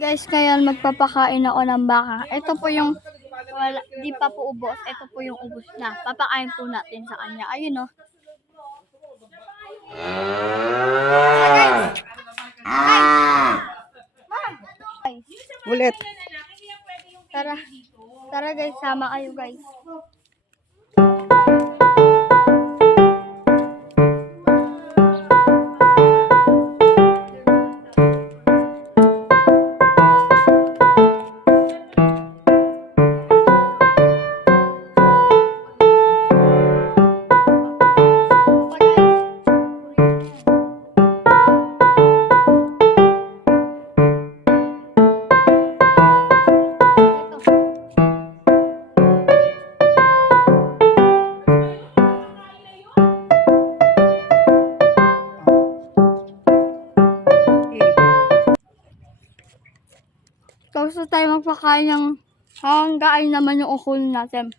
Guys, ngayon magpapakain ako ng baka. Ito po yung di pa po ubos. Ito po yung ubos na. Papakain po natin sa kanya. Ayun, oh. Guys. Ulit. Tara. Tara guys, sama kayo guys. Gusto tayo magpakain ng hanggain naman yung ukulin natin.